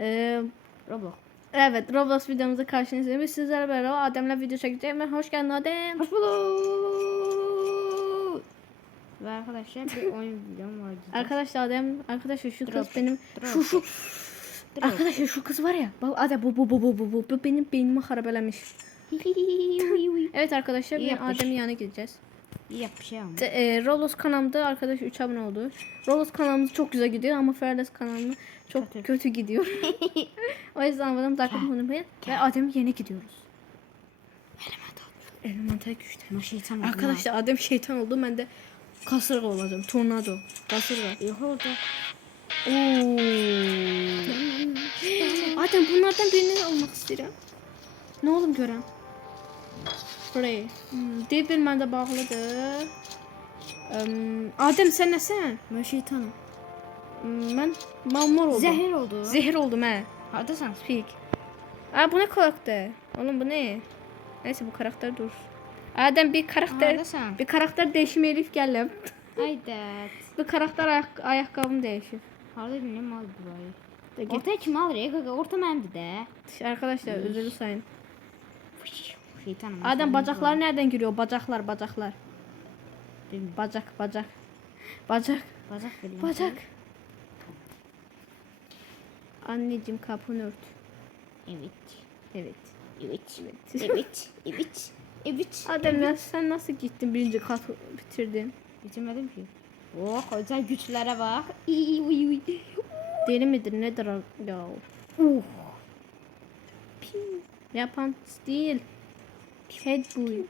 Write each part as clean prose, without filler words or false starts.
Roblox. Evet, Roblox videomuza karşınızdayım. Biz sizlerle beraber Adem'le video çekeceğim. Hoş geldin Adem. Hoş bulduk. Ve arkadaşlar bir oyun videom var. Arkadaşlar Adem, arkadaşlar şu kız Drop, benim drop, şu drop. arkadaşlar şu kız var ya. Bak Adem bu benim beynimi harabelemiş. Evet arkadaşlar İyi ben yapmış. Adem'in yanına gideceğiz. İyi yapmış ya. Roblox kanalımda arkadaş 3 abone oldu. Roblox kanalımız çok güzel gidiyor ama Ferdes kanalımız çok kötü gidiyor. O yüzden abone takip unutmayın. Ve Adem'in yerine gidiyoruz. Elemental güçte. Ama şeytan oldu. Arkadaşlar Adem şeytan oldu. Ben de kasırga olacağım. Tornado. Kasırga. Yok orada. Oo. Adem bunlardan birini almak istiyorum. Ne oğlum görəm? Buraya. Debil məndə bağlıdır. Adem sen nəsən? Ben şeytanım. Mən mamor oldum. Zehir oldu. Zehir oldum hə. Haradasan? Pik. Aa bu ne karakter? Oğlum bu ne? Neyse bu karakter dur. Adem bir karakter değişimi elif gələm. Haydet. Bu karakter ayakkabım değişir. Harada bilmiyorum mal burayı. Git. Ortaya kim alır ya gaga? Orta məndi de. Arkadaşlar özür sayın. Şeytanım. Adem bacaklar nereden giriyor? Bacaklar. Bilmiyorum. Bacak. Bacak veriyorum. Bacak. Anneciğim kapını ört. Evet. Evet. Evet. Adem sen nasıl gittin birinci kat bitirdin? Bitirmedim ki. Oh özel güçlere bak. Deli midir nedir o? Ya. Yapan değil. Head boy.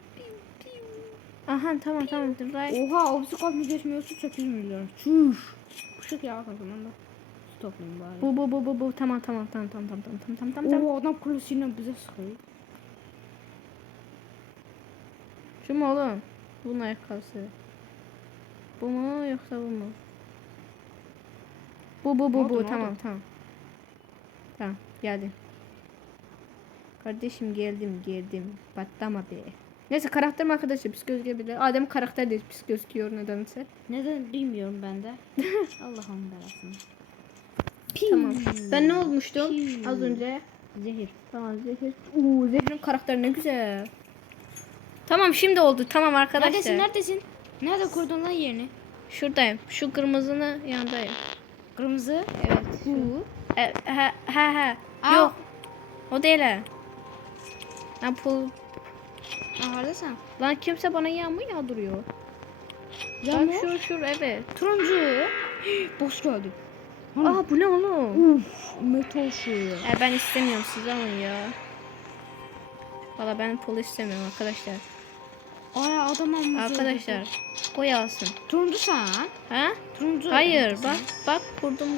Aha tamam dur. Right. Oha o psikopat mı geçmiyorsa 8 milyon. Çüş. Bu şekilde yakın zaman da stoplayayım bari. Bu tamam. Oha adam kulesiyle bize sıkıyor. Şu mu oğlum? Bunun ayakkabısı. Bu mu yoksa bu mu? Bu tamam. Tamam geldim. Kardeşim geldim. Patlama be. Neyse karakterim arkadaşlar pis gözükebilir. Adem karakter değil pis gözüküyor nedense. Neden bilmiyorum ben de. Allah'ım belasını. Tamam. Ben ne olmuştum az önce? Zehir. Tamam zehir. Zehrin karakteri ne güzel. Tamam şimdi oldu. Tamam arkadaşlar. Neredesin? Nerede kurdun lan yerini? Şuradayım. Şu kırmızının yanındayım. Kırmızı. Evet. Bu. He. Aa. Yok. O değil he. Lan pul. Neredesin? Lan kimse bana yağmur yağdırıyor. Yağmur? Bak şu evet. Turuncu. Boş geldi. Aa bu ne oğlum? Metal şey. Ben istemiyorum siz alın ya. Valla ben pul istemiyorum arkadaşlar. Ay adam almış. Arkadaşlar koy alsın. Turuncu sen. Ha? Turuncu. Hayır bak kurdum.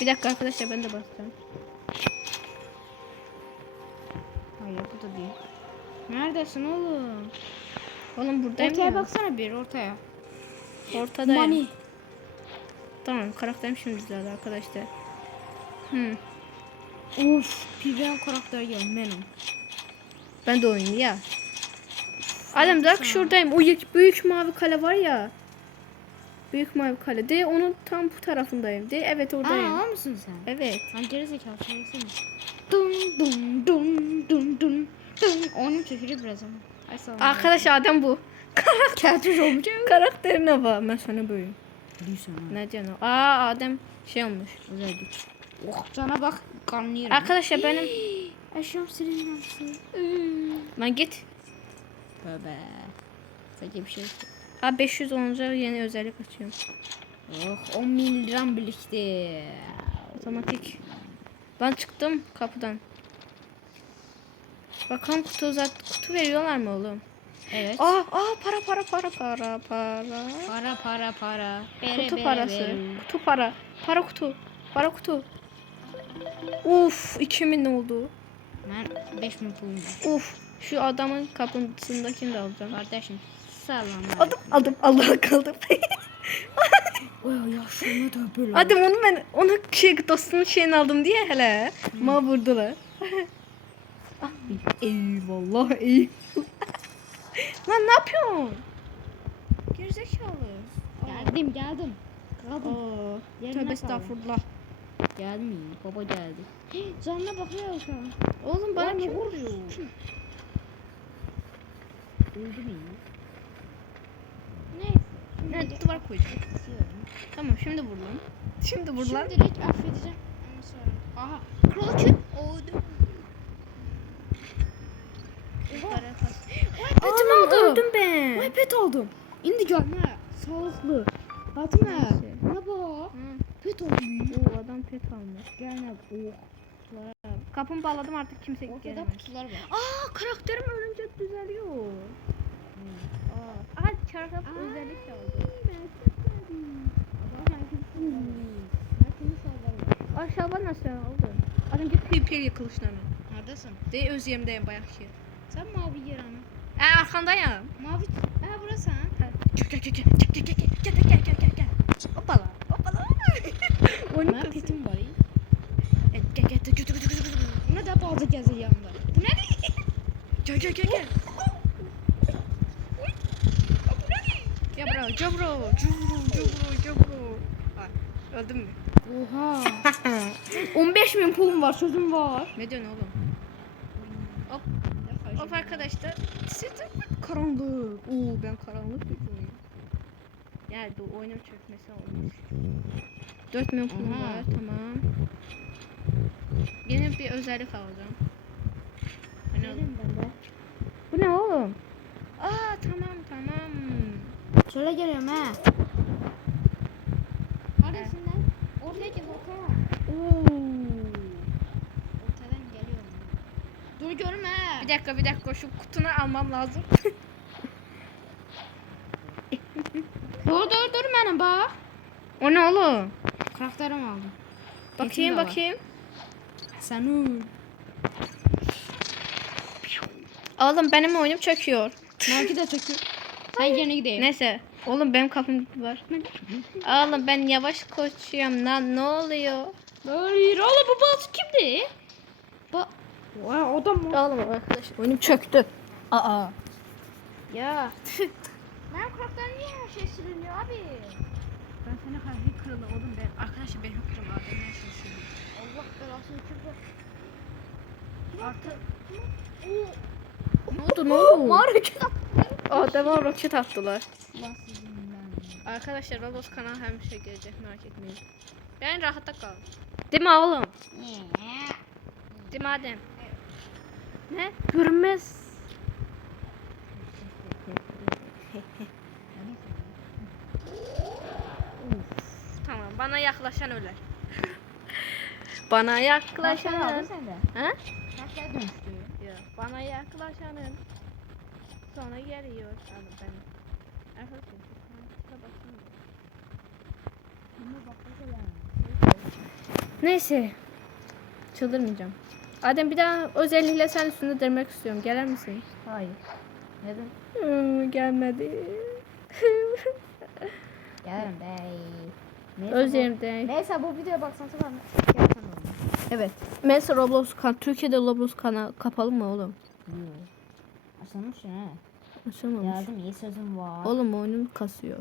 Bir dakika arkadaşlar ben de basacağım. Hayır bu da değil. Neredesin oğlum? Oğlum buradayım Ortaya ya. baksana bir ortaya. Ortadayım. Mani. Tamam karakterim şimdi güzeldi arkadaşlar. Of, pivren karakter geldi benim. Ben de oyunu ya. Adem bak şuradayım. O büyük mavi kale var ya. Büyük mavi kale. De onun tam bu tarafındayım. De evet oradayım. Aa mısın sen? Evet. Ben geri zekalı söylesene. Dun. Onun çekili biraz ama. Ay sağ ol. Arkadaş Adem bu. Karakter olacak. Karakterine bak. Ben sana böyle. Değilsen ha. Ne diyorsun? Aa Adem şey olmuş. Özel güç. Oh cana bak kanlıyorum. Arkadaşlar benim. Eşyam silinmesi. Lan git. Tövbe. Sadece bir şey. Ha 500 olunca yeni özellik açıyorum. Oh 10 bin liram birlikte. Otomatik. Ben çıktım kapıdan. Bakalım kutu veriyorlar mı oğlum? Evet. Para. Para. Kutu parası. Kutu para. Para kutu. Uf 2000 oldu. Ben 5000 pulum var. Uf şu adamın kapısındakini de alacağım. Kardeşim selam. Aldım Allah kaldım. Oy ya şunu da böyle. Adam onu dostunun şeyini aldım diye hele. Ma vurdular. Eyvallah. Lan ne yapıyorsun? Gerizekalı. Geldim. Kaldım. Oo, Yerine tövbe kaldım. estağfurullah. Gelmiyor. Baba geldi. Canına bakıyor şu an. Oğlum bana Lan ne kim vuruyor? vuruyor? Öldü mü? Evet, duvar koyacağım. Tamam şimdi vur lan. Şimdi vur lan. Şimdilik affedeceğim. Ama sonra. Aha. Kral kim? Oldu. Petimi aldım. öldüm ben. Ay pet aldım. İndi gelme. Sağlıklı. Fatma. Neyse. Ne bu? Hı. Pet aldım. Oo, adam pet almış. Gelme. Oh. Kapımı bağladım, artık kimse Ortada gelemez. kutular var. Aa, karakterim ölünce düzeliyor. Aa, çarşaf özellik aldı. Aşağıda nasıl oldu? Adam git Hyperia kılıçlarına. Neredesin? De öz yerimdeyim bayağı ki. Sen mavi yer ama. Arkandayım. Mavi. Ha burası ha. Gel. Hoppala. Ben petim var. Gel. Ne de bazı geziyor yanımda. Bu ne? Gel. Ya bro. Cubro. Öldün mü? Oha. 15.000 pulum var, sözüm var. Ne diyorsun oğlum? Hop arkadaşlar. Karanlık. Oo, ben karanlık çocuğuyum. Yani bu oyunun çökmesi olmuş. 4.000 pulum Aha. var, tamam. Yeni bir özellik alacağım. Hani bu ne oğlum? Aa, tamam. Şöyle geliyorum ha. Neredesin lan? Ortaya gel ortaya. Oo. Ortadan geliyorum. Dur görme. Bir dakika, şu kutunu almam lazım. Dur benim bak. O ne oğlum? Karakterimi aldım. Bakayım. Sen öl. Oğlum benim oyunum çöküyor. Belki de çekiyor. Sen yerine gideyim. Neyse. Oğlum benim kapım var. Oğlum ben yavaş koşuyorum lan, ne oluyor? Hayır oğlum bu bazı kimdi? Vay adam mı? Oğlum arkadaşlar oyunum çöktü. Aa. Ya. Benim karakterim niye her şey siliniyor abi? Ben sana kalbi kırıldı oğlum ben. Arkadaşlar ben hükürüm abi. Ben her şeyi sildim. Allah belasını çıktı. Artık. Ne oldu? Marika. Adama roket attılar. Allah sizinden. Arkadaşlar Roblox kanal her şey gelecek, merak etmeyin. Ben rahatta kal. Değil mi oğlum? Değil mi Adem? Ne? Görünmez. Tamam, bana yaklaşan öler. Bana yaklaşan. Aldın sen de. Ha? Karakter dönüştü. Ya, bana yaklaşanın sonra geliyor. Aldım ben. Arkadaşlar, şu baksana. Neyse. Çıldırmayacağım. Adem, bir daha özellikle sen üstünde denemek istiyorum. Gelir misin? Hayır. Neden? Gelmedi. Gelirim bey. Özlerimde. Neyse bu videoya baksan sonra yapsam olur. Evet. Mesela Roblox Türkiye'de Roblox kanal kapalı mı oğlum? Açılmış ya. Açılmamış. Yardım iyi sözüm var. Oğlum oyunum kasıyor.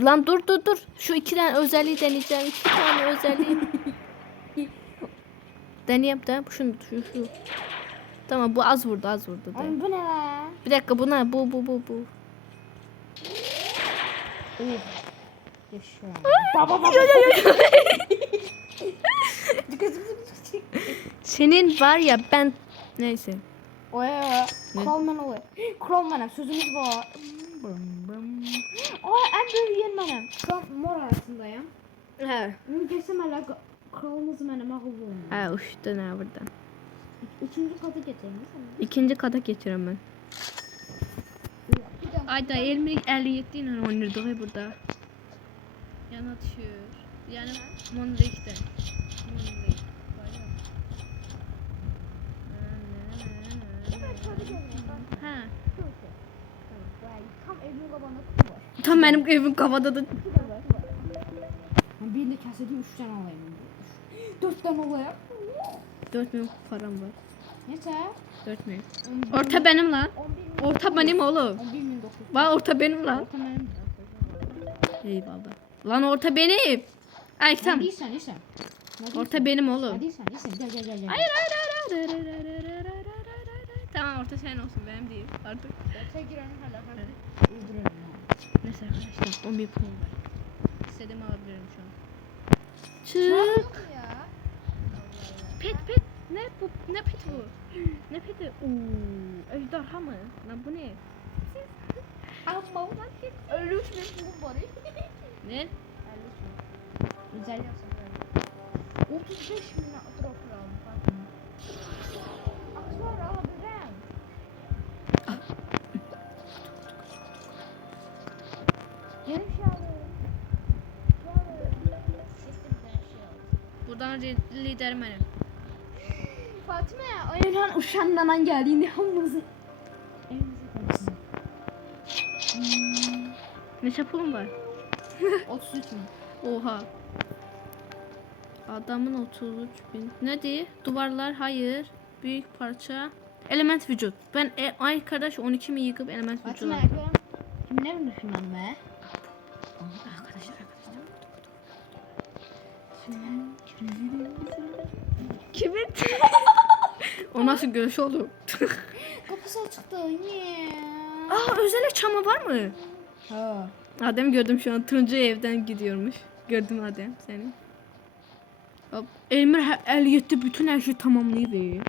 Lan dur. Şu iki tane özelliği deneyeceğim. İki tane özelliği. Deneyeyim de şunu şu. Tamam, bu az vurdu de. Oğlum bu ne la? Bir dakika, buna bu. Yaşıyorum. Baba. Senin var ya ben neyse. Oya. Ne? Kralman'a sözümüz var. Aa en büyük yer benim. Şu an mor arasındayım. He. Bunu geçsem hala kralımız benim akıllı olmuyor. Ha uçtu ne buradan. Üçüncü katı getireyim mi sana? İkinci kata geçirem ben. Ayda 57 ile oynardık burada. Yana düşüyor. Yani Monreik'te. Ha. Tam evimin kabağında kutu var. Tam benim evim kafada da. Bir de kaseti 3 tane alayım. 4 tane alayım. 4.000 param var. Neyse. 4.000. Orta benim lan. Orta benim oğlum. 11.900. Var orta benim lan. Orta benim. Eyvallah. Lan orta benim. Ay Ne tamam. değilsen değilsen. Orta benim oğlum. Ne değilsen değilsen. Gel. Hayır. Tamam orta senin olsun benim değil artık. Ortaya girelim hala. Öldürelim. Neyse arkadaşlar 11 puan var. İstediğimi alabilirim şu an. Ne Çık. yapıyorsun ya? Pet. Ne bu? Ne pet bu? Ne peti? Oo, ejderha mı? Lan bu ne? Ama ulan ölüş mü bu bari? Ne? Güzel yapsın böyle. 35 bin trofi aldım Fatma. Aksuar alabilirim. Yeni bir şey alıyorum. Sistemden şey aldım. Buradan liderim benim. Fatma oyunun uşağından geldiğinde hamımızın elimize koysun. Ne çapulum var? 33 mi? Oha. Adamın 33 bin. Ne diye? Duvarlar hayır. Büyük parça. Element vücut. Ben arkadaş 12 mi yıkıp element vücut Fatma aldım. yapıyorum. Kimler mi düşünmem be? Arkadaşlar. Kimin? O nasıl görüş oldu? Kapısı açıktı yine. Aa özellik çama var mı? Ha. Adem gördüm şu an turuncu evden gidiyormuş. Gördüm Adem seni. Hop. Emir el yetti bütün her şeyi tamamlayıveriyor.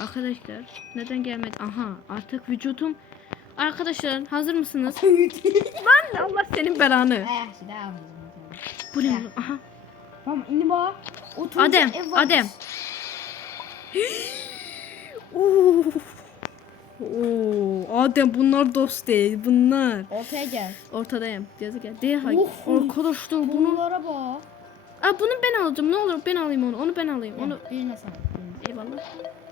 Arkadaşlar neden gelmedi? Aha artık vücudum. Arkadaşlar hazır mısınız? Lan Allah senin belanı. Şey daha mı? Bu ne oğlum? Aha. Tamam indi bak. Adem. Oo. Oo, Adem bunlar dost değil bunlar. Ortaya gel. Ortadayım. Yazı gel. De hayır. Of. Arkadaşlar bunu. Bunlara bak. Aa bunu ben alacağım. Ne olur ben alayım onu. Onu ben alayım. Onu. Birine sana. Eyvallah.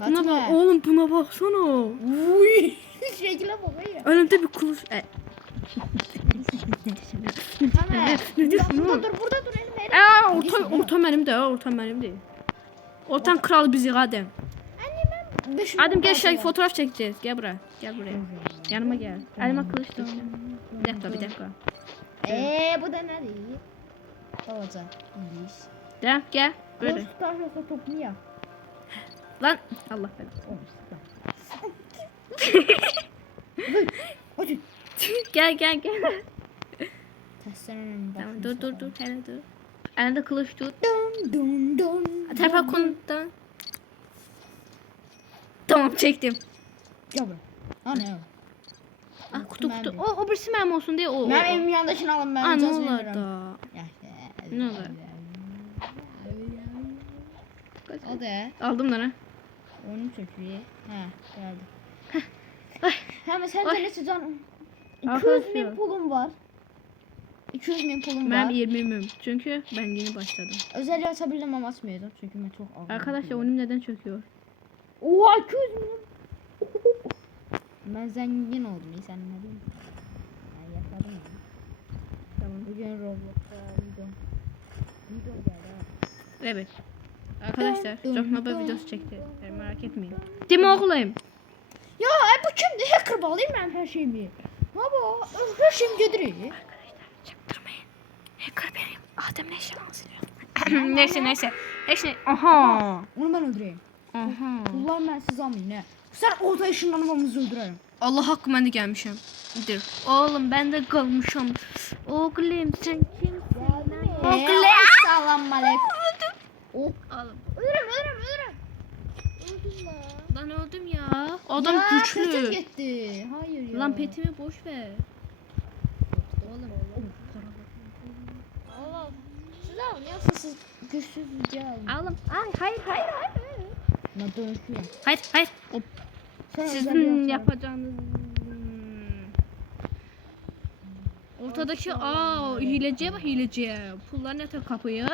Buna bak. Fatma. Oğlum buna baksana. Uy. Şekile bak ya. Önümde bir kılıç. Tamam. Ne diyorsun Burada oğlum? dur burada dur elim. Aa Neredesin ortam benim de. Ortam benim değil. Ortam kral bizi Adem. Adem gel şey fotoğraf çekeceğiz. Gel buraya. Gel buraya. Yanıma gel. Elime kılıç tut. Bir dakika. Bu da ne değil? Olacak. İyiyiz. Gel. Böyle. Kılıç tutarsa topluyor. Lan Allah belanı. Hadi. Gel. Testerenin Tamam dur. Hele dur. Elinde kılıç tut. Dun. Tepe konuda. Tamam çektim. Gel buraya. Ha ne? Ah kutu. O birisi mənim olsun diye o. Ben evim yandaşını alın ben. Aa ne icazə olar vermirəm. da. Ya, Ne olar? O da. Aldım lan ha. Onun çöküyor. Ha geldi. Ay. Hemen sen Ay. de ne can? 200 Arkadaşlar. bin pulum var. 200 bin pulum Ben var. 20'yim. Çünkü ben yeni başladım. Özel açabildim ama açmıyordum. Çünkü ben çok ağır. Arkadaşlar oyunum neden çöküyor? Oha 200 bin. Ben zengin oldum. İyi sen ne diyeyim? Ben yaparım ya. Tamam. Bugün Roblox'ta video geldi ha. Evet. Arkadaşlar Dun, çok naba dun, videosu çekti. Merak etmeyin. Değil mi oğlum? Ya bu kimdi? Hacker bağlayayım ben her şeyimi. Baba her şeyim götürüyor. Arkadaşlar çaktırmayın. Hacker benim. Adem ne işe lansılıyor? Neyse. Aha. Onu ben öldüreyim. Aha. Ulan ben siz almayın he. Sen orta ışınlanmamızı öldürelim. Allah hakkı ben de gelmişim. Dur. Oğlum ben de kalmışım. Oğlum sen kimsin? Oğlum. Selam aleyküm. Oğlum. Ölürüm. Öldüm lan. Lan öldüm ya. Adam Ya, güçlü. petim gitti. Hayır ya. Lan petimi boş ver. Oğlum. Allah. Siz alın yoksa siz güçsüz video alın. Oğlum. Ay hayır. Ne dönüşüyor. Hayır. O Sen sizin yapacağınız ortadaki hileciye bak hileciye. Pullar ne kadar kapıyor?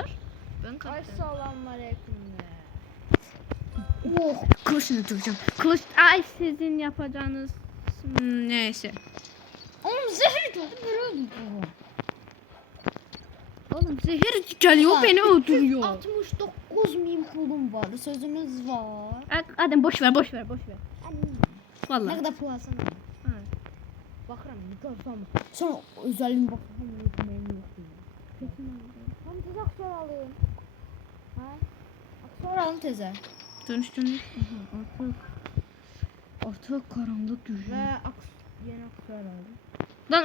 Ben Ay kaptım. selam aleyküm. Oh, kılıçını duracağım. Kılıç ay sizin yapacağınız neyse. Oğlum zehir gördüm böyle öldüm. Oğlum zehir geliyor Ulan, beni öldürüyor. 69 bin pulum var. Sözümüz var. Adem boş ver. Ne Vallahi. kadar pul alsana. Ha. Bakarım ne görsem. Sonra özelliğine bakarım. Yok. Tamam Tez aksiyonu alın. Ha? Aksiyonu alın teze. Dönüş. Artık karanlık gücü. Ve yeni aksiyonu alın. Lan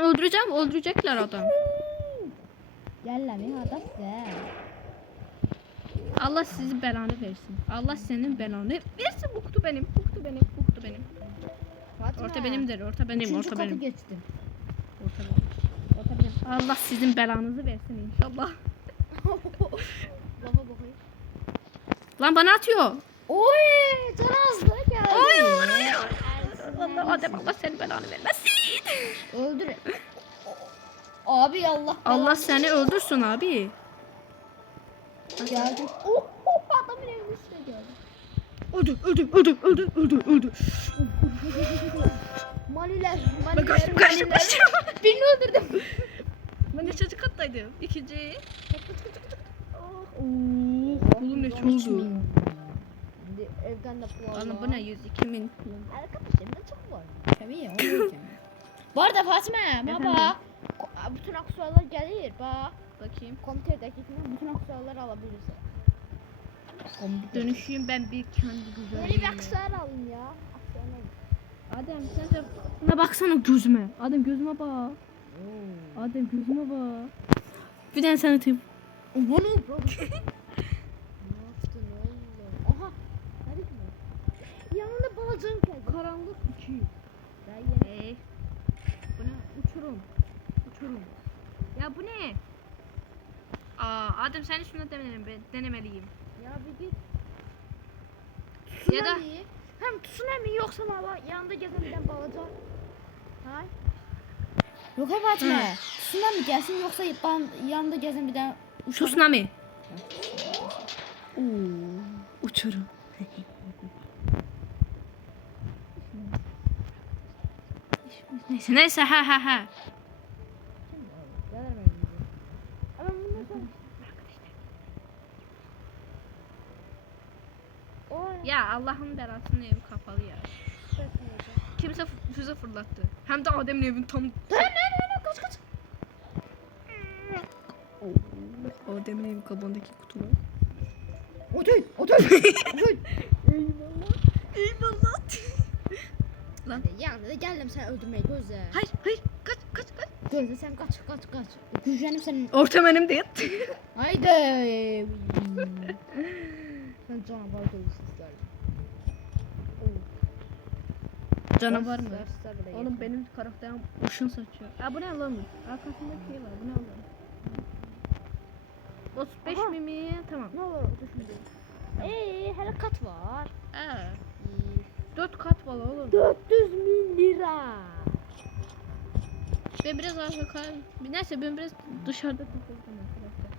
öldürecekler adam. Gel lan ya da size. Allah sizi belanı versin. Allah senin belanı versin. Bu kutu benim. Fatma. Orta benimdir. Orta benim. Üçüncü Orta katı benim. geçtim. Orta benim. Allah sizin belanızı versin inşallah. Lafa bakayım. Lan bana atıyor. Oy! Can azdı geldi. Oy. Allah Adem Allah senin belanı vermesin. Öldür. Abi Allah. Allah seni öldürsün abi. Geldi. Adamın evinin üstüne geldi. Öldü. Maniler. Ben kaçtım. Birini öldürdüm. Ben de çocuk kattaydım. İkinci. Oğlum ne oldu? Şimdi evden de puan Oğlum var. bu ne 102 bin. Arkadaşlarım da çok var. Tabii. Bu arada Fatma baba. Bütün aksesuarlar gelir bak. Bakayım. Komitedeki bütün aksesuarları alabilirsin. Dönüşeyim ben bir kendi Yeni bir güzelliğime. aksesuar alın ya. Aksesuar alın. Adem sen de buna baksana gözüme. Adem gözüme bak. Adem gözüme bak. Bir tane sen atayım. Ne yaptın oğlum? Aha. Nerede bu? Yanında balacığım geldi. Karanlık iki. Bu ne? Uçurum. Ya bu ne? Adem sen şunu denemeliyim. Ya bir git. Ya da Hem tsunami yoksa baba yanında gezen bir tane balacak. Hay. Yok he Fatma. Tsunami gelsin yoksa yanında gezen bir tane tsunami. Uçurum. Neyse ha. Ama bundan sonra Oy. Ya Allah'ın belasının evi kapalı ya. Kimse füze fırlattı. Hem de Adem'in evin tam... Ne kaç. Adem'in evin kabandaki kutular. Otur. Eyvallah. Lan. Yani geldim sen öldürmeye gözle. Hayır. Kaç. Gözle sen kaç. Güçlenim senin. Orta benim değil. Haydi. Sen canavar değilsin galiba. Canavar mı? Oğlum benim karakterim ışın saçıyor. Bu ne lan? Arkasında şey var. Bu ne lan? 35 Aha. mimi. Tamam. Ne olur düşündüm. Hele kat var. 4 kat var oğlum. 400.000 lira. Ben biraz arka neyse ben biraz dışarıda takıldım arkadaşlar.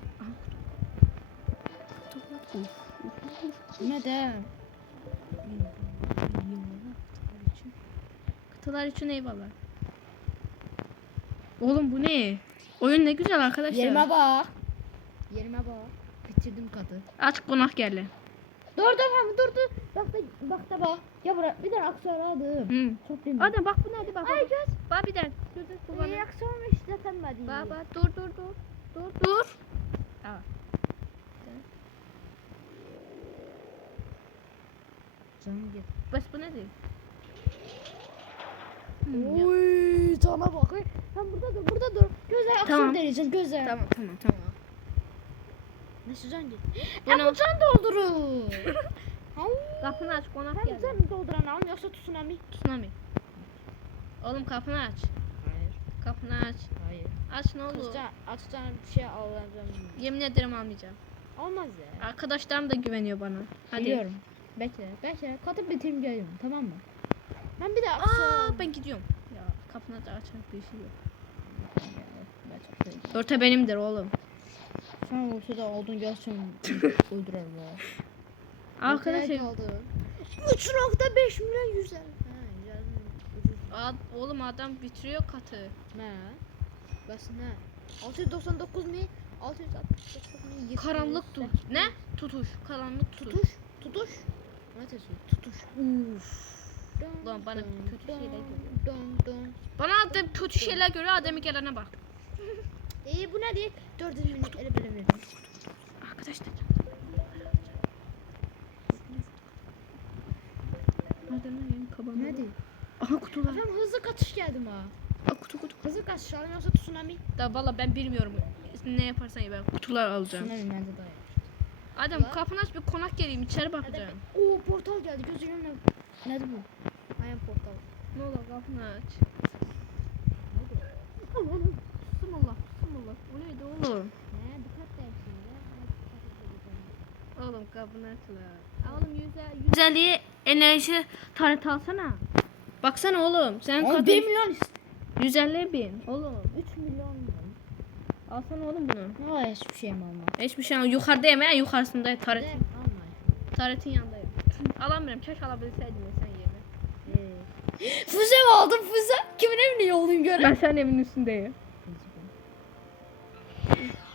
Neden? Kutular için eyvallah. Oğlum bu ne? Oyun ne güzel arkadaşlar. Yerime bak. Bitirdim kadı. Aç konak geldi. Dur. Bak da bak. Ya bırak bir tane aksesuar aldım. Çok değil mi? Adem bak bu neydi bak. Ay göz. Bak bir tane. Dur bu bana. Reaksiyon işletemedi. Bak dur. Canım git. Bas bu nedir? Oy cana bak. Sen burada dur. Gözler aksiyon Tamam. deneyeceğiz gözler. Tamam. Nasıl can git? Bunu- Bu can doldurur. Kapını aç konak Hem geldi. sen dolduran al yoksa tsunami. Tsunami. Oğlum kapını aç. Hayır. Kapını aç. Hayır. Aç ne olur. Açacağım bir şey alacağım. Yemin ederim almayacağım. Olmaz ya. Arkadaşlarım da güveniyor bana. Hadi. Biliyorum. Bekle. Katı bitireyim geliyorum tamam mı? Ben bir de aksiyon. Ben gidiyorum. Ya kapını da açacak bir şey yok. Ben çok sevdim. Orta benimdir oğlum. Sen ortada oldun gerçekten öldürürüm ya. Arkadaşlar 3.5 milyon yüzler. oğlum adam bitiriyor katı. Ne? Bas ne? 699 mi? 669 mi? Karanlık tut. Ne? Tutuş. Karanlık tutuş. Tutuş. Ne diyorsun? Tutuş. Lan bana kötü şeyler geliyor. Dön. Bana Adem kötü şeyler görüyor. Adem'i gelene bak. Bu ne değil? 400 milyon ele bile verin. Arkadaşlar. Adem'in yeni kabanı. Nədir? Aha kutular. Efendim hızlı kaçış geldim ha. Aa, kutu. Hızlı kaçış alayım yoksa tsunami. Da valla ben bilmiyorum. Ne yaparsan ya ben kutular alacağım. Tsunami bence daha iyi. Adem kapını aç bir konak geleyim içeri bakacağım. Oo portal geldi gözünün önüne. Nedir bu? Aynen portal. Ne olur kapını aç. Bismillah. Bu neydi oğlum? Ne dikkat de şimdi. Oğlum kapını aç la. Oğlum 150 enerji tanet alsana. Baksana oğlum. Sen Oğlum kadın 1 milyon 150 bin. Oğlum 3 milyon. Alsana oğlum bunu. Aa hiçbir şeyim olmaz. Hiçbir şey yukarıdayım ya yukarısında taret. Alma. Taretin yanındayım. Alamıyorum. Keşke alabilseydim ya sen yerine. Füze mi aldın füze? Kimin evine yollayayım göre? Ben senin evin üstündeyim.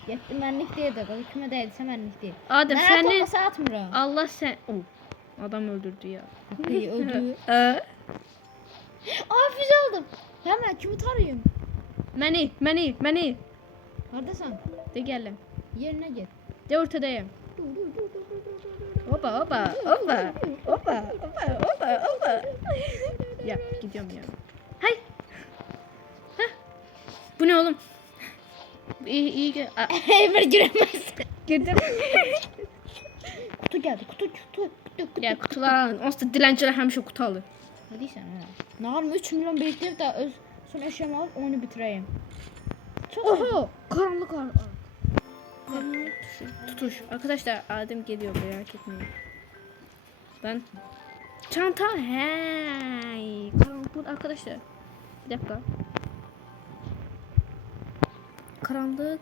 Yetti benlik değil de. Kime değilse benlik değil. Adem Nerede seni olmasa atmıyorum. Allah sen adam öldürdü ya. İyi öldü. Aa füze aldım. Hemen kimi tarayayım? Məni. Neredesin? De geldim. Yerine git. De ortadayım. Hoppa. Ya gidiyorum ya. Hay. Hah. Bu ne oğlum? İyi ki. Emir giremez. Girdim. Kutu geldi. Kutu. Ya kutular alın. Olsa dilenciler həmişə kutu alır. Hadi sen ha. Ne yapayım 3 milyon biriktirip de son eşyamı alıp onu bitireyim. Çok Oho! Karanlık var. Karanlık tutuş. Arkadaşlar Adem geliyor merak etmeyin. Ben çanta hey. Karanlık arkadaşlar. Bir dakika. Karanlık.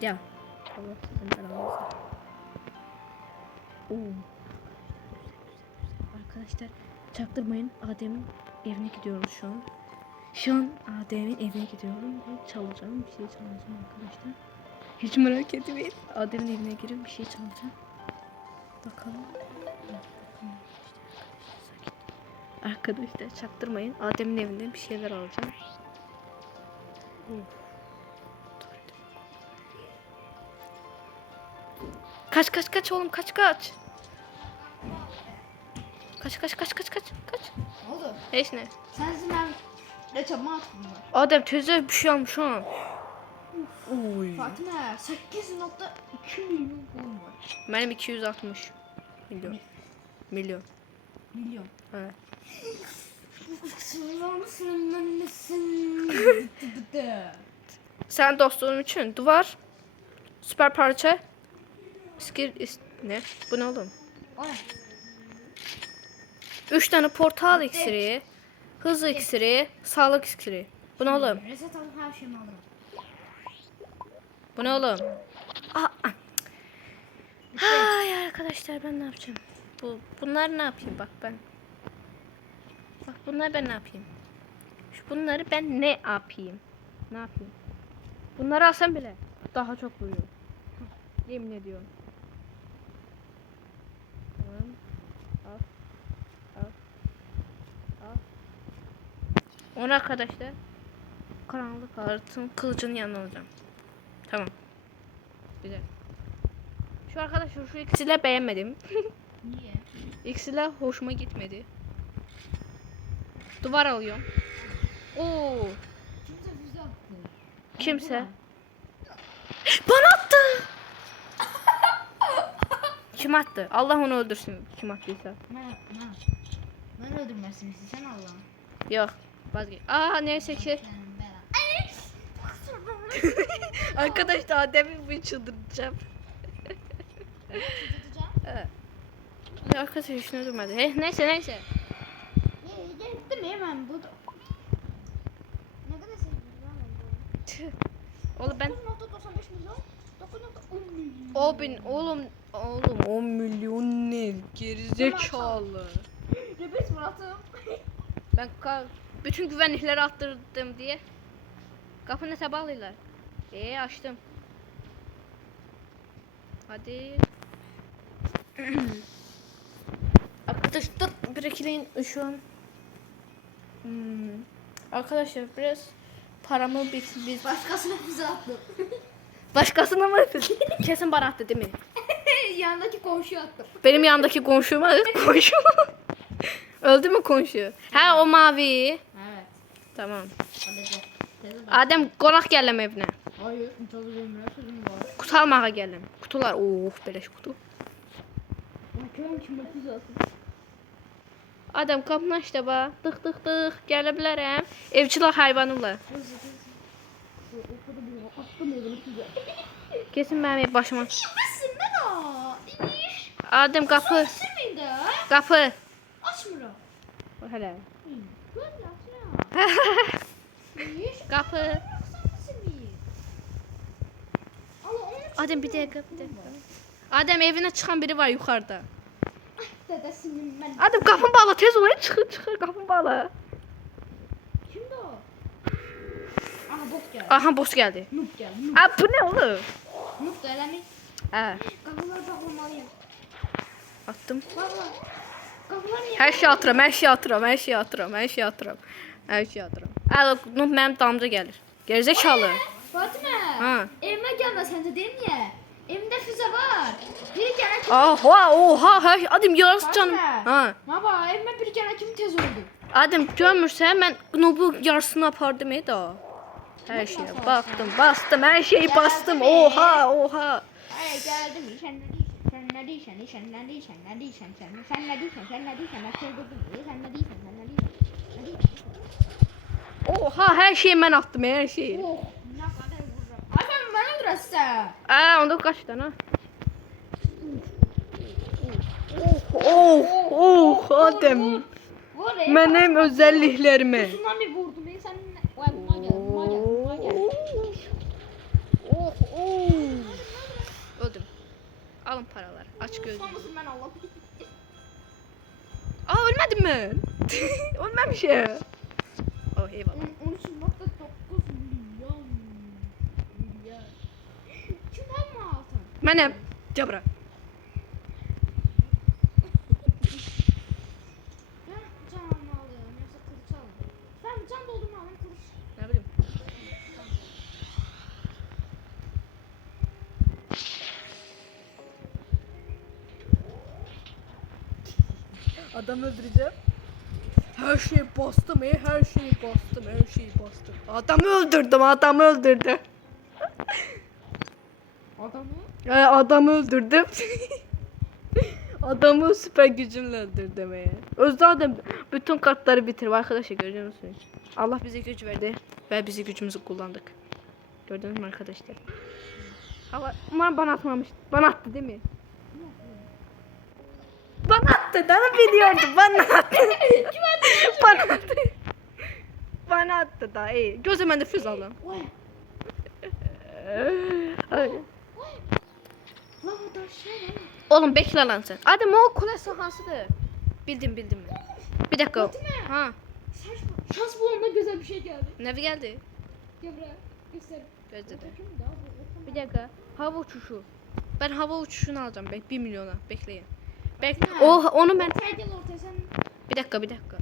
Ya. Allah sizin belanızı. Oo. Arkadaşlar çaktırmayın. Adem'in evine gidiyoruz şu an. Şu an Adem'in evine gidiyorum ve çalacağım. Bir şey çalacağım arkadaşlar. Hiç merak etmeyin. Adem'in evine girip bir şey çalacağım. Bakalım. Arkadaşlar çaktırmayın. Adem'in evinden bir şeyler alacağım. Kaç oğlum kaç. Kaç. Ne oldu? Hiç ne? Sensin ben ne çabuk at bunlar. Adem teyze bir şey almış şu an. Oy. Fatime 8.2 milyon puan var. Benim 260 milyon. Milyon. Milyon. Evet. Sen dostluğum için duvar, süper parça, ne? Bu ne oğlum? O ne? 3 tane portal iksiri, hız iksiri, sağlık iksiri. Bu ne oğlum? Reset alıp her şeyimi alırım. Bu ne oğlum? Ay arkadaşlar ben ne yapacağım? Bunlar ne yapayım bak ben. Bak bunlar ben ne yapayım? Bunları ben ne yapayım? Ne yapayım? Bunları alsam bile daha çok vuruyor. Yemin ediyorum. Tamam. Al. Onu arkadaşlar karanlık artın kılıcın yanına alacağım. Tamam. Güzel. Şu arkadaşlar şu ikisiyle beğenmedim. Niye? İkisiyle hoşuma gitmedi. Duvar alıyorum. Oo. Kimse füze attı. Kimse. Bana attı. Kim attı? Allah onu öldürsün. Kim attıysa. Ben öldürmezsin sen Allah'ım. Yok. Vazgeç. Neyse ki. Arkadaşlar Adem'i bir çıldıracağım. Evet. Arkadaşlar şunu öldürmedi. Neyse. Gittim hemen bu. Ne kadar seviyorum Oğlum ben 9.95 milyon. 9.10 milyon. o bin oğlum 10 milyon ne gerizekalı. Rübet Murat'ım. Ben bütün güvenlikleri attırdım diye kapını sabahlayırlar. Açtım. Hadi. Arkadaşlar bırakayım şu an. Arkadaşlar biraz paramı biz Başkasına füze attım. başkasına mı? Kesin bana attı değil mi? Yanındaki komşuya attım. Benim yanımdaki komşum komşu. Öldü mü komşu? Ha o mavi. Evet. Tamam. Hadi de. Adem qonaq gələm evinə. Hayır, imtalı vermeye sözüm var. Kutu almağa gələm. Kutular, beleş kutu. Bakıyorum kime füze attım. Adem qapını aç da bax. Tıx tıx tıx gələ bilərəm. Evçilər hayvanımla. Attım evini füze. Kesin mənim başıma. Nasılsın ben o? İniş. Adem qapı. Sürmeyin de. Qapı. Açmıyor. Hələ. Böyle açmıyor. İniş. Qapı. Adem bir dəqiqə, bir dəqiqə. Adem evinə çıxan biri var yuxarıda. Dedesinin ben. Adem qapını bağla, tez ol, çıxır, qapını bağla. Kimdi o? Aha bok geldi. Aha, boş gəldi. Noob geldi. Noob. Aa, bu nə olur? Noob da elemi. Hə, Kapıları bağlamalıyım. atdım. Baba. Kapılar niye? Hər şey atıram, hər şey atıram, hər şey atıram, hər şey atıram. Hər şey atıram. Əl, Nuh mənim damca gəlir. Gerizekalı. Fatime. Ha. Evime gelme sen de değil mi? Evimde füze var. Bir kere kim? Oha, hər Adem yarısı canım. Ha. Baba evime bir kere kim tez oldu? Adem görmürsən, mən Nuh'u yarısını apardım da. Hər şeyə baxdım, bastım, hər şeyi bastım. Oha. Ay geldim. Sen ne diysen, sen ne diysen, sen ne diysen, sen ne diysen, sen ne diysen, ben söyledim. Sen ne diysen, sen ne diysen. Oha, hər şeyi mən atdım, hər şeyi. Oh, ne kadar vururum. Ay ben bana öldürəsən. Onda kaç tane? Adem. Var ya. Mənim özelliklerimi. Tsunami vurdum. Sen vay buna gel, buna gel, buna gel. Öldüm. Alın paraları. Aç gözünü. Sonrasını ben Allah'ım. Ölmedim ben. Ölmemişim. Oh eyvallah. 13.9 milyon. Milyar. Kim alma altın? Mənim. Cabra. Ben can almalıyım. Yoksa kılıç alın. Ben can doldurma alayım kılıç. Ne bileyim. Adam öldüreceğim. Her şeyi bastım, her şeyi bastım, her şeyi bastım. Adamı öldürdüm, adamı öldürdüm. Adamı? Adamı öldürdüm. Adamı süper gücümle öldürdüm. Özde adam bütün kartları bitirdi arkadaşlar, görüyor musunuz? Allah bize güç verdi ve bizi gücümüzü kullandık. Gördünüz mü arkadaşlar? Ama umarım bana atmamış. Bana attı değil mi? Bana attı. Ben biliyordum. Bana attı. Bana attı. Bana attı da iyi. Gözüme de füze alın. Vay. Ay. Lan o da şey lan. Oğlum bekle lan sen. Adem o kule sahasıdır. Bildim ben. Bir dakika. Fatime. Ha. Şans bulanda güzel bir şey geldi. Ne geldi? Gel buraya. Göster. Gözde de. Bakayım daha bu. Bir dakika. Hava uçuşu. Ben hava uçuşunu alacağım. 1 milyona. Bekleyin. Fatime. Onu ben... Ortaya gel ortaya sen. Bir dakika.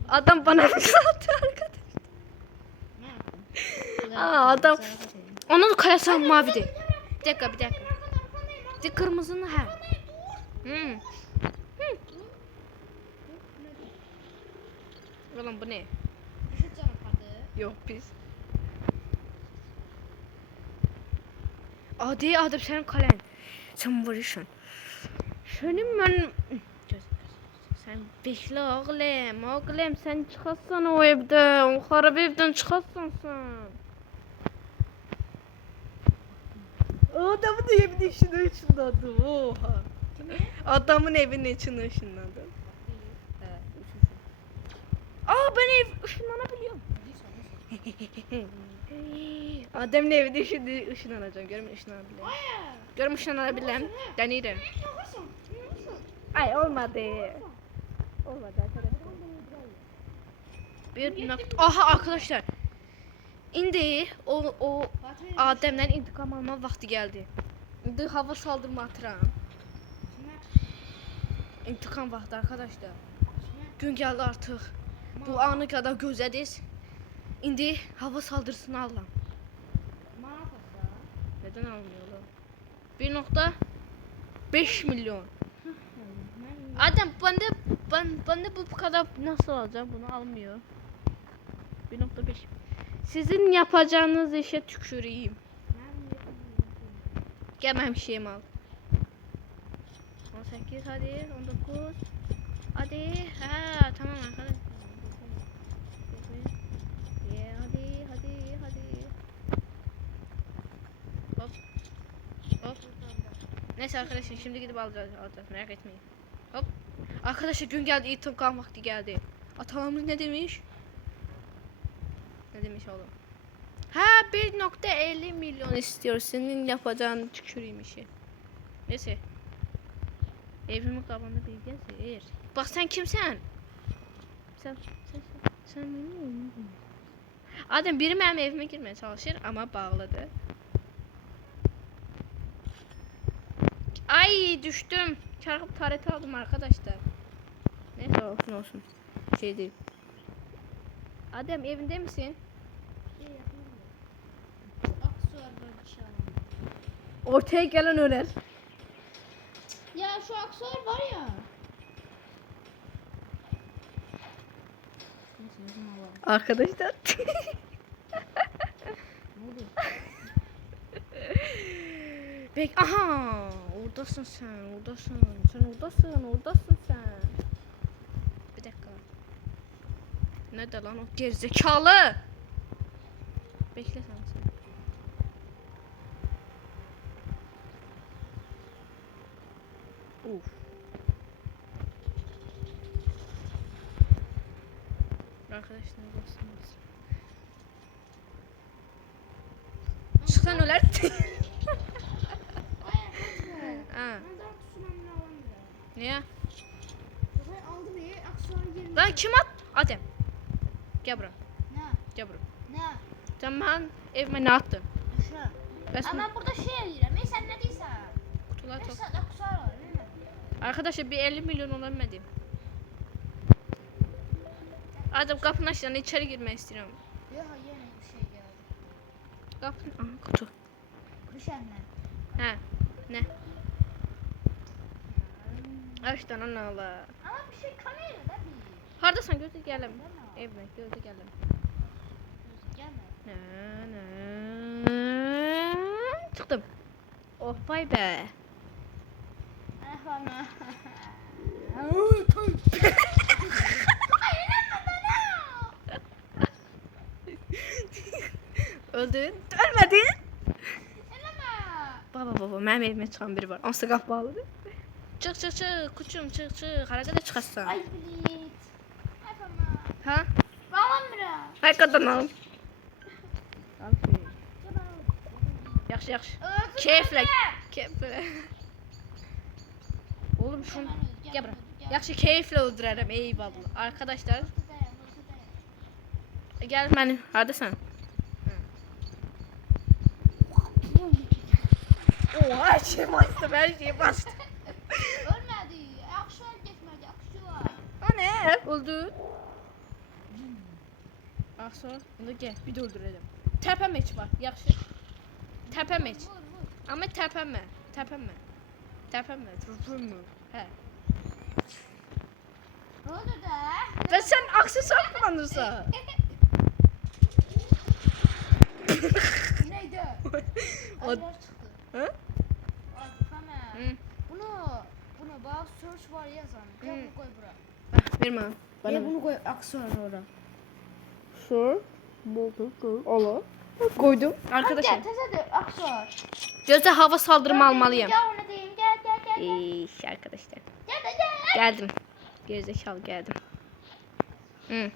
Adam bana bir sattı arkadaş. Ne yaptın? Adam. Onun kalesi mavidi. Bir dakika. Kırmızının ha. Oğlum bu ne? Düşük canım hadi. Yok pis. Adem senin kalen. Sen vuruşun. Senin ben... Sen bekle oğlum sen çıkarsan o evden. O harap evden çıkarsan sen. Adamın evinin içine ışınlandı. Oha. Adamın evinin içine ışınlandı. Ben ev ışınlanabiliyorum. Adem'in evinde şimdi ışınlanacağım. Görüm ışınlanabilirim. Görüm ışınlanabilirim. Deneyelim. Ay olmadı. Olmadı arkadaşlar. Bir nokta. Aha arkadaşlar. İndi o Adem'den intikam alma vakti geldi. İndi hava saldırma atıram. İntikam vakti arkadaşlar. Gün geldi artık. Bu anı kadar gözlədiz. İndi hava saldırısını alalım. Neden almıyorlar? 1.5 milyon. Adem ben de bu kadar nasıl alacağım, bunu almıyor. 1.5. Sizin yapacağınız işe tüküreyim. Gel benim şeyimi al. 18 hadi 19. Hadi ha tamam arkadaşlar. Hadi. Hop. Neyse arkadaşlar şimdi gidip alacağız merak etmeyin. Hop. Arkadaşlar gün geldi, intikam vakti geldi. Atalarımız ne demiş? Ne demiş oğlum? Ha 1.50 milyon istiyor. Senin yapacağın tüküreyim işi. Neyse. Evimin kabında bir gezer. Bak sen kimsen? Sen benim. Adem biri benim evime girmeye çalışır ama bağladı. Ay düştüm. Çarpıp taret aldım arkadaşlar. Neyse olsun. Şey değil. Adem evinde misin? Ortaya gelen öler. Ya şu aksesuar var ya. Arkadaşlar. Bek aha oradasın sen. Sen oradasın sen. Bir dakika. Nerede lan o gerizekalı? Bekle sen. Uf. Arkadaşlar basınız. Çıkan öler. Ha. Niye? Lan kim at? Adem. Gel buraya. Gel buraya. Sen ben evime ne attın? Ama burada şey arıyorum. Sen ne diyorsun? Kutular top. Mesela aksesuar var değil mi? Arkadaşlar bir 50 milyon olabilmedim. Adem kapının açtığında içeri girmek istiyorum. Yok yine bir şey geldi. Kapının... Aha kutu. Kuş anne. He. Ne? Açtan anala. Ama bir şey kamera da değil. Hardasan gözü gelem. Evime gözü gelem. Gelme. Çıktım. Oh vay be. Ana. Öldün. Ölmedin. Eleme. Baba benim evime çıkan biri var. Onsa qapı bağlıdır. Çık kuçum çık. Harada çıkarsan. Ay bilit. Efendim. Ha? Bağlan bura. Ay qadınam. Yaxşı. Keyifle. Oğlum şunu gel bura. Yaxşı keyifle öldürərəm eyvallah. Arkadaşlar gel mənim. Hardasan? Oha her şey bastım. Ölmedi. Akşam geçmedi. Akşam. O ne? Öldü. Sonra bunu gel bir de öldürelim. Tepe meç var. Yaxşı. Tepe meç. Ama tepeme. Vurma. He. Ne oldu da? Ve sen aksesuar kullanırsan. Neydi? O- Aylar çıktı. Hı? Tamam. Hı. Bunu bak search var yazan. Gel bunu koy buraya. Verme. Bana Bunu koy aksesuar orada. Şu. Bulduk. Ola. Koydum. Arkadaşlar. Gel tesadüf aksesuar. Gözde hava saldırımı almalıyım. Gel onu diyeyim. Gel. İş arkadaşlar. Gel. Geldim. Gerizekalı geldim. Hı.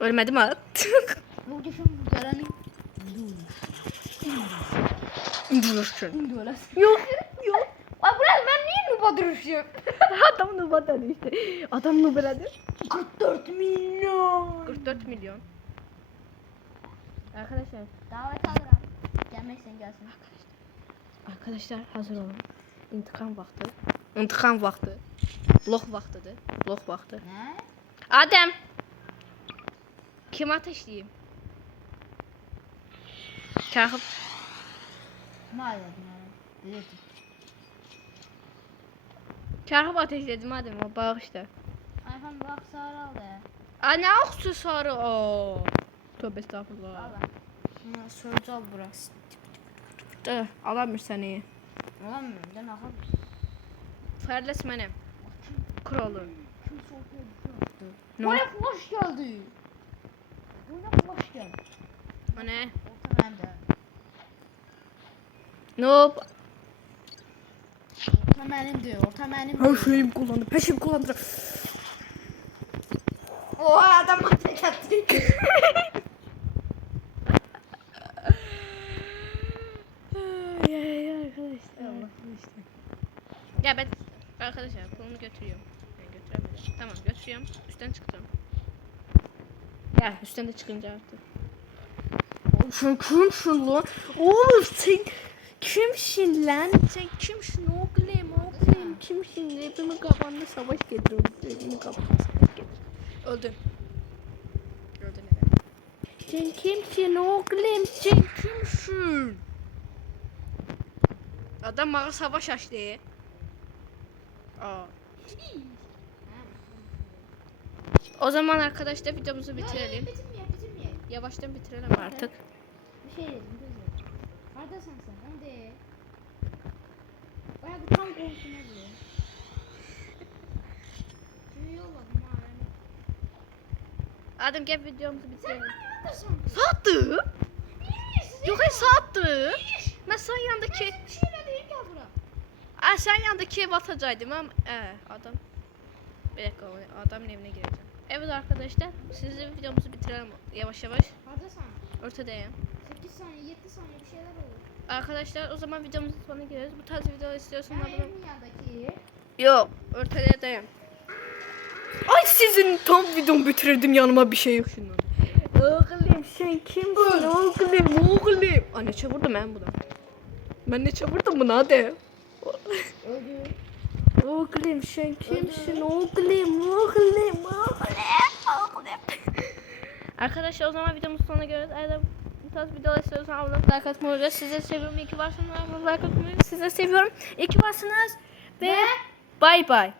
Ölmedim ha. Muhteşem bu garani. Durursun. Yok. Ay bırak ben niye nuba duruşum? Adam nubadan işte. Adam nubadan. 44 milyon. 44 milyon. Arkadaşlar. Davet alırım. Gelmezsen gelsin. Arkadaşlar hazır olun. İntikam vakti. Loh vaktidir. Ne? Adem. Kim ateşleyeyim? Kalkıp Maalesef yani. Delirdim. kalkıp ateşledim madem o balık işte. Ayhan bak sarı al ya. Aa ne aksesuarı o. Tövbe estağfurullah. Al lan. Buna sözü al burası. Alamır seni. Alamıyorum ben alamıyorum. Ferles mənim. Kralı. Kimse ortaya düşüyordu. Ne? Oraya flash geldi. Oraya flash geldi. O ne? Orta bende. Nope. Orta benimdi. Orta benimdi. Her şeyim kullandı. Peşim kullandı. Oha adam ateş attı. Ya arkadaşlar. Ya ben arkadaşlar kolumu götürüyorum. Ben götüremedim. Tamam götürüyorum. Üstten çıktım. Ya üstten de çıkınca artık. Sen kimsin lan? Oğlum sen kimsin lan? Sen kimsin oğlum? Oğlum kimsin? Evimin kafanda savaş getiriyorum. Evimin kafanda savaş getiriyorum. Öldün. Öldün evet. Sen kimsin oğlum? Sen kimsin? Adam bana savaş açtı. Aa. O zaman arkadaşlar videomuzu bitirelim. Bitirmeye. Yavaştan bitirelim artık. Bir şey dedim kızım. Neredesin sen? Hadi. Baya bir tam konusuna diyor. Şunu yolladım ha. Adem gel videomuzu bitirelim. Neredesin? Sattı. Yok hayır sattı. Ben sen yandaki... Bir şeyle değil gel bura. Aa sen yandaki ev atacaktım ama... adam... Bir dakika adamın evine gireceğim. Evet arkadaşlar sizi videomuzu bitirelim yavaş yavaş. Neredesin? Ortadayım. 8 saniye 7 saniye bir şeyler olur. Arkadaşlar o zaman videomuzun sonuna geliyoruz. Bu tarz video istiyorsanız Ben abone evimin yanındaki. Yok ortadayım. Ay sizin tam videomu bitirdim yanıma bir şey yok şundan. Oğlum sen kimsin oğlum? Anne çavurdum ben bunu. Ben ne çavurdum bunu hadi. Öldü. Oğlum sen kimsin oğlum? Arkadaşlar o zaman videomuzun sonuna geliyoruz. Eğer bu tarz videolar istiyorsanız abone olmayı, like atmayı unutmayın. Size seviyorum. İyi ki varsınız. Abone olmayı, like atmayı. Size seviyorum. İyi ki varsınız. Ve bay bay.